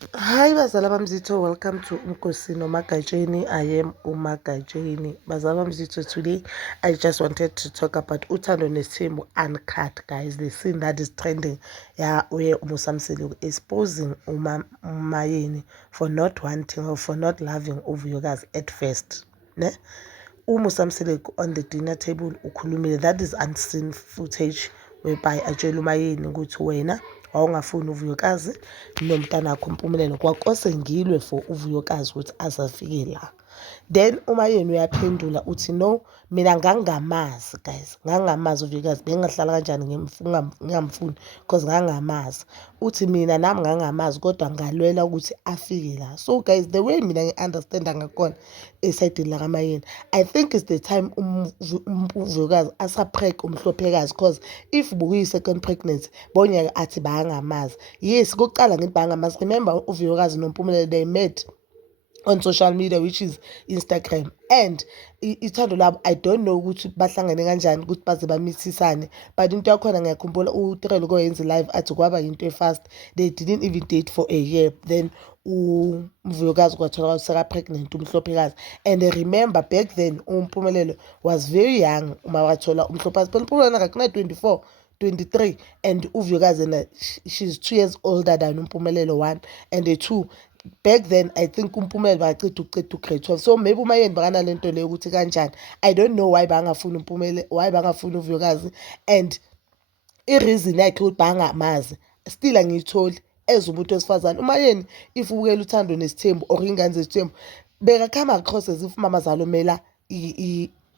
Hi bazala bamzitho, welcome to Nkosini Magatseni. I am uMagatseni. Bazala bamzitho, today I just wanted to talk about Uthando Nesithembu Uncut, guys. The scene that is trending, yeah, where Musamseli is posing Umayeni for not wanting or for not loving Uvuyokazi at first. Ne? UMusamseli on the dinner table ukhulumile, that is unseen footage whereby atshela uMayeni ukuthi wena wawungafuni uVuyokazi nomntanakho uMpumelelo, kwakose ngilwe for uVuyokazi ukuthi azafike la. Then uMayeni uyaphendula uthi no, mina ngangingamazi guys, ngangingamazi uVuyokazi, bengingahlala kanjani ngingamfuni because ngangingamazi. Uthi mina nami ngangingamazi kodwa ngalwela ukuthi afike la. So guys, the way mina ngi-understanda ngakhona esayidini lakaMayeni, I think it's the time uVuyokazi asapreg umhlophekazi, because if bukuyi-second pregnancy bonyaka athi bayangamazi. Yes, kokuqala ngithi bayangamazi. Remember uVuyokazi noMpumelelo, they met on social media, which is Instagram, and ithando labo I don't know ukuthi bahlangane kanjani ukuthi baze bamithisane, but into yakhona ngiyakhumbula uTrelo koyenza live athi kwaba into efast, they didn't even date for a year, then uVuyokazi kwathola useka pregnant umhlophekazi. And I remember back then uMpumelelo was very young uma wathola umhlophekazi, phela uMpumelelo akakuna 24 23, and uVuyokazi she's 2 years older than uMpumelelo, 1 and 2. Back then I think uMpumelelo baceda ugrade 12, so maybe uMayeni bakanalento leyo ukuthi kanjani. I don't know why bangafuni uMpumelelo, why bangafuni uVuyokazi, and i-reason yakhe ukuthi bangamazi still angiyitholi as umuntu wesifazane. uMayeni if ubukela Uthando Nesithembu or Ingane Zesithembu, bekakhama across as if umamazala omela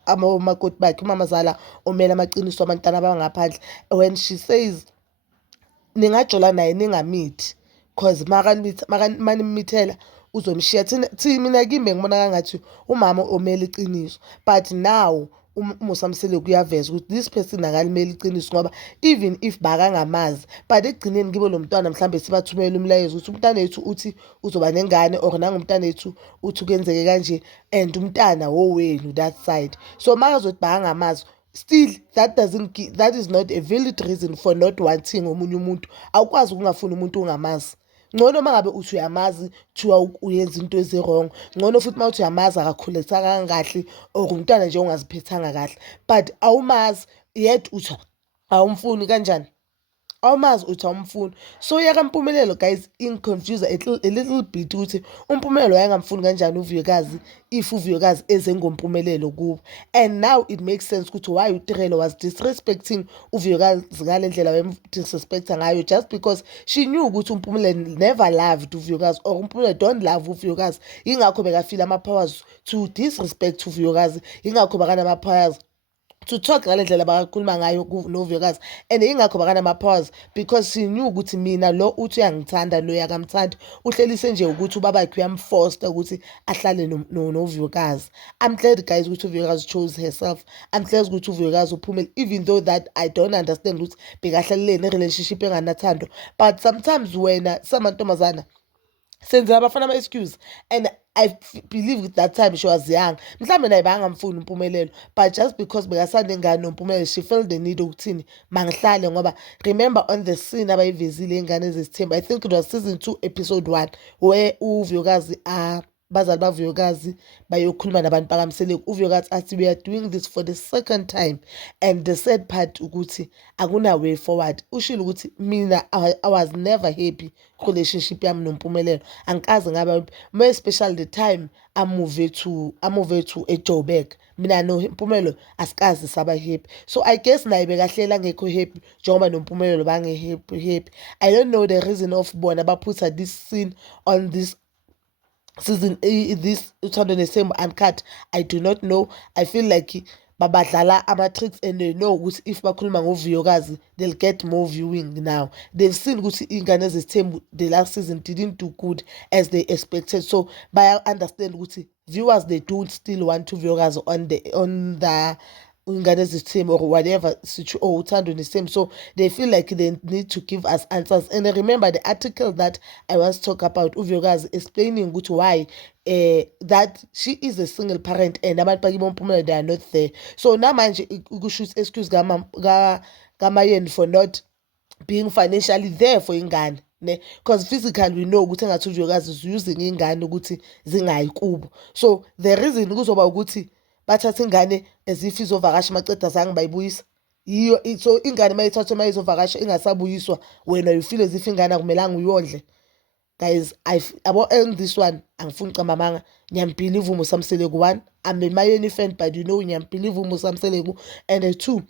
amakoti bakhe, umamazala omela amaqiniso abantwana abangaphandle. When she says ningajola naye ningamithi cause manimithela uzomshiya, mina kimi ngibona kangathi umama omele iqiniso, but now uMusamseli kuyaveza ukuthi this person akalimeli iqiniso, ngoba even if bakangamazi but ekugcineni kibo lo mntwana mhlambe sibathumela umlayezo ukuthi umntana wethu uthi uzoba nengane, or nangumntana wethu uthi kuyenzeke kanje, and umntana wowenu that side. So makazothi bakangamazi, still that is not a valid reason for not wanting omunye umuntu. Awukwazi ukungafuni umuntu ungamazi. Ngcono uma ngabe uthi uyamazi kuthiwa uyenza into ezi-wrong, ngcono futhi uma uthi uyamazi akakhulisanga kahle or umntwana nje ongaziphethanga kahle, but awumazi yet uthi awumfuni kanjani. Awumazi uthi awumfuni. So yakaMpumelelo guys ingiconfuse a little bit ukuthi uMpumelelo wayengamfuni kanjani uVuyokazi if uVuyokazi eze ngompumelelo kubo, and now it makes sense ukuthi why uTrelo was disrespecting uVuyokazi ngale ndlela wayemdisrespecta ngayo, just because she knew ukuthi uMpumelelo never loved uVuyokazi, or uMpumelelo don't love uVuyokazi, yingakho bekafeel ama-powers to disrespect uVuyokazi, yingakho bakanama-powers to talk ngale ndlela bakakhuluma ngayo noVuyokazi, and yingakho bakanama-powers because she knew ukuthi mina lo uthi uyangithanda lo yakamthandi, uhlelise nje ukuthi ubabakhe uyamforce ukuthi ahlale noVuyokazi. I'm glad guys ukuthi uVuyokazi chose herself. I'm glad ukuthi uVuyokazi uphumele, even though that I don't understand ukuthi bekahlaleleni i-relationship enganathando, but sometimes wena samantombazana senzela abafana ama-excuse, and I believe at that time she was young, mhlawumbe naye bangamfuni uMpumelelo, but just because bekasanengane noMpumelelo she felt the need ukuthini mangihlale, ngoba remember on the scene abayivezile Ingane Ezesithembu, I think it was season 2 episode 1, where uVuyokazi bazali baVuyokazi bayokhuluma nabantu bakaMseleki, uVuyokazi athi we are doing this for the second time, and the sad part ukuthi akuna way forward. Ushilo ukuthi mina I was never happy relationship yami noMpumelelo, angikaze ngaba more especially the time amuve to eJoburg, mina noMpumelelo asikazi saba happy. So I guess naye bekahlela ngekho happy njengoba noMpumelelo happy. I don't know the reason of bona baphutha this scene on this season, this Uthando Nesithembu Uncut. I do not know. I feel like babadlala ama-tricks, and they know ukuthi if bakhuluma ngoVuyokazi they'll get more viewing now. They've seen ukuthi Ingane Ezesithembu the last season didn't do good as they expected, so baya understand ukuthi viewers they don't still want to Vuyokazi on the Ingane Ezesithembu or whatever or Uthando Nesithembu, so they feel like they need to give us answers. And I remember the article that I once talked about uVuyokazi explaining ukuthi why that she is a single parent and abantu bakibo uMpumelelo they are not there. So namanje ukusho excuse kaMayeni for not being financially there for ingane, ne, because physically we know ukuthi engathi uVuyokazi is using ingane ukuthi zingayi kubo. So the reason kuzoba ukuthi bathatha ingane as if izovakasha maceda zange bayibuyisa yiyo. So ingane mayithathwe mayizovakasha ingasabuyiswa, wena you feel as if ingane akumelanga uyondle. Guys, in this one, angifuni camamanga. Ngiyampilive uMusamseleku. One, I'm a Mayeni fan, but you know ngiyampilive uMusamseleku. And two,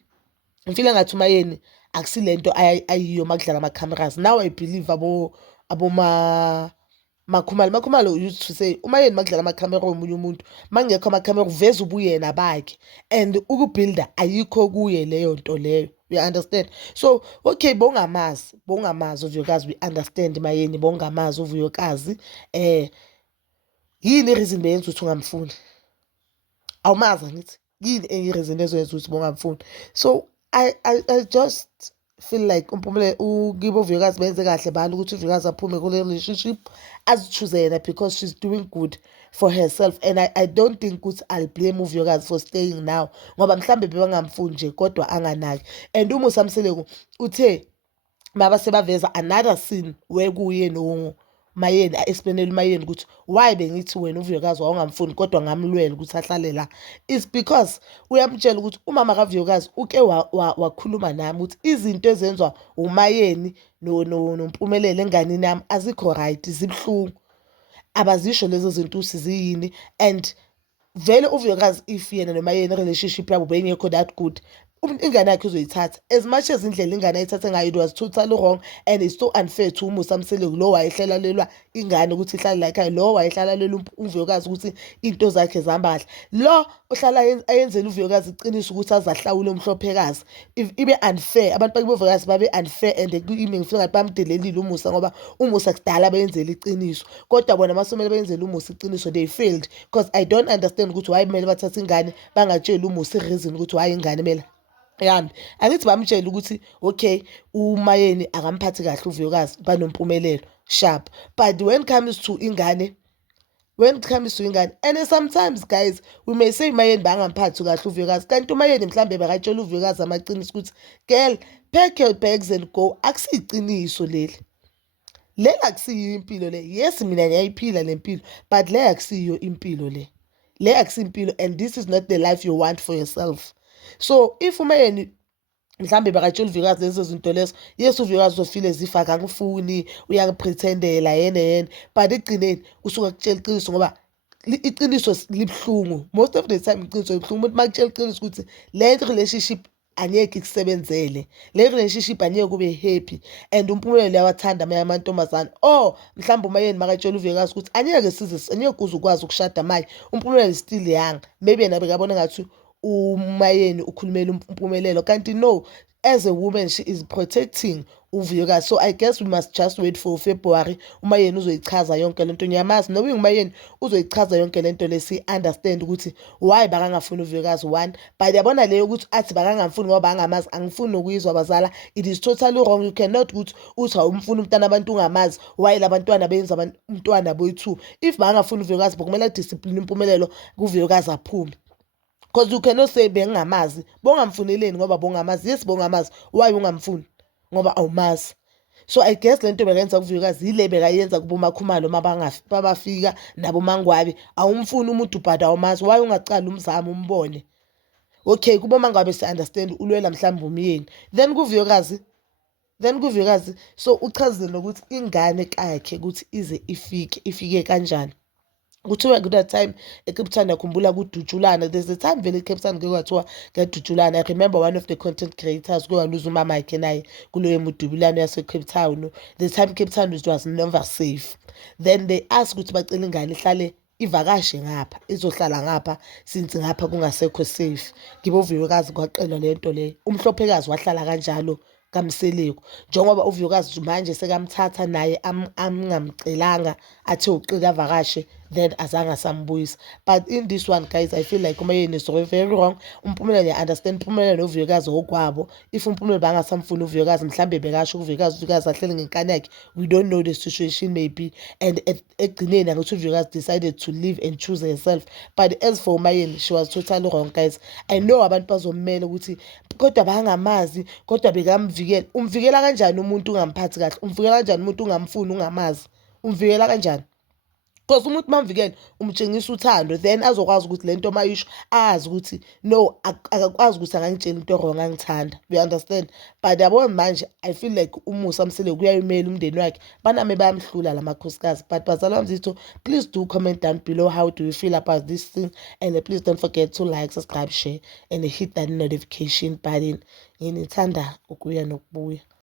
I'm feeling ngathi uMayeni akusile nto ayiyo makudlala ama-cameras. Now I believe Makhumalo used to say uMayeni makudlala ama-camera omunye umuntu mangekho ama-camera uveza ubuyena bakhe, and ukubuilda ayikho kuye leyo nto leyo. You understand? So okay, bongamazi uVuyokazi, we understand Mayeni, bongamazi uVuyokazi. Yini reason beyenza ukuthi ungamfuni? Awumazi ngithi yini enye reason ezoyenza ukuthi bongamfuni? So I just feel like kibo uVuyokazi benze kahle bani ukuthi uVuyokazi aphume kule relationship, azichoose yena because she's doing good for herself. And I don't think ukuthi I'll blame uVuyokazi for staying now, ngoba mhlambe bebangamfuni nje kodwa anganaki. And uMusamseleku uthe baba sebaveza another scene where kuye no Mayeni a-explainele uMayeni ukuthi why bengithi wena uVuyokazi wawungamfuni kodwa ngamlwela ukuthi ahlale la. It's because uyamtshela ukuthi umama kaVuyokazi uke wakhuluma nami ukuthi izinto ezenzwa uMayeni noMpumelelo enganini yami azikho right, zibhlungu, abazisho lezo zinto siziyini. And vele uVuyokazi if yena noMayeni relationship yabo bengekho that good, ingane yakhe uzoyithatha. As much as indlela ingane ayithathe ngayo, it was totally wrong and it's so unfair to uMusamseleku lo wayehlelalelwa ingane ukuthi ihlale la ekhaya, lo wayehlelalelwa uVuyokazi ukuthi into zakhe zihamba kahle, lo ohlala ayenzela uVuyokazi iqiniso ukuthi azahlawule umhlophekazi. Ibe unfair, abantu bakibo uVuyokazi babe unfair, and kimi ngifika ngathi bamdelelile uMusa ngoba uMusa kudala beyenzela iqiniso, kodwa bona masomele beyenzela uMusa iqiniso they failed. Because I don't understand ukuthi why kumele bathathe ingane bangatsheli uMusa i-reason ukuthi why ingane mela yami. Angithi bamtshela ukuthi okay uMayeni akamphathi kahle uVuyokazi banompumelelo sharp, but when it comes to ingane, and sometimes guys we may say uMayeni bangamphathi kahle uVuyokazi, kanti uMayeni mhlambe bekatshela uVuyokazi amaqiniso ukuthi girl pack your bags and go. Akusiyiqiniso leli akusiyo impilo le. Yes, mina ngiyayiphila le mpilo, but le akusiyo impilo le akusimpilo, and this is not the life you want for yourself. So if uMayeni mhlambe bakatshela uVuyokazi lezo zinto lezo, yes uVuyokazi uzofeel as if akangifuni, uyangipretendela yena, but egcineni usuka kutshela iqiniso ngoba iqiniso libhlungu. Most of the time iqiniso libhlungu. Umuntu makutshela iqiniso ukuthi le relationship angeke ikusebenzele, le relationship angeke ube happy, and uMpumelelo uyawathanda amanye amantombazane, mhlawumbe uMayeni makatshela uVuyokazi ukuthi angeke kuze ukwazi ukushada manje, uMpumelelo still young, maybe yena bekabona ngathi uMayeni ukhulumela uMpumelelo, kanti no, as a woman she is protecting uVuyokazi. So I guess we must just wait for February, uMayeni uzoyichaza yonke lento. Nyamazi noba uMayeni uzoyichaza yonke lento lesi understand ukuthi why bakangafuni uVuyokazi. One, but yabona leyo ukuthi athi bakangamfuni ngoba bangamazi, angifuni nokuyizwa bazala. It is totally wrong. You cannot uthi awumfuni umntana abantu ungamazi, why labantwana benza umntwana boyi-2. If bangafuni uVuyokazi bokumele discipline Impumelelo kuVuyokazi aphume. Because you cannot say bengamazi, bongamfuneleni ngoba bongamazi. Yes bongamazi, why ungamfuni? Ngoba awumazi. So I guess lento bekenza kuVuyokazi yile bekayenza kubo Makhumalo babafika nabo Mangwabi. Awumfuni umuntu but awumazi, why ungacala umzamo umbone? Okay, kubo Mangwabi si understand ulwela mhlawumbe umyeni. Then kuVuyokazi so uchazile ukuthi ingane kakhe ukuthi ize ifike kanjani. Kuthiwa that time eCape Town yakhumbula kuDutshulana. There's a time vele eCape Town kwathiwa kaDutshulana. I remember one of the content creators kwaluza umama yakhe naye kuloyo mudubulano yaseCape Town. The time Cape Town was never safe. Then they asked ukuthi bacela ingane ihlale ivakashe ngapha, izohlala ngapha since ngapha kungasekho safe. Ngibo uVuyokazi kwaqelwa lento le. Umhlophekazi wahlala kanjalo kaMseleko, njengoba uVuyokazi manje sekamthatha naye amngamcelanga athi uqila avakashe then azange asambuyisa. But in this one guys, I feel like umayeni is very wrong. Umpumela niya-understand umpumela novuyokazi okwabo. If umpumela bangasamfuni uvuyokazi mhlambe bekasho uvuyokazi ahlele ngenkani yakhe, we don't know the situation maybe, and ekugcineni angithi uvuyokazi decided to live and choose herself. But as for umayeni, she was totally wrong guys. I know abantu bazommela ukuthi kodwa bangamazi kodwa bekamvikela. Umvikela kanjani umuntu ungamphathi kahle? Umvikela kanjani umuntu ungamfuni ungamazi? Umvikela kanjani? Because umuntu mamvikele umtshengisa uthando, then azokwazi ukuthi lento mayisho azi ukuthi no, akakwazi ukuthi angangitshela into wrong angithanda. You understand? But yabo manje I feel like umusa msele kuyayimela umndeni wakhe baname bayamhlula lamakhosikazi. But bazalwane bami zitho, please do comment down below how do you feel about this thing, and please don't forget to like, subscribe, share and hit that notification button. Nginithanda ukuya nokubuya.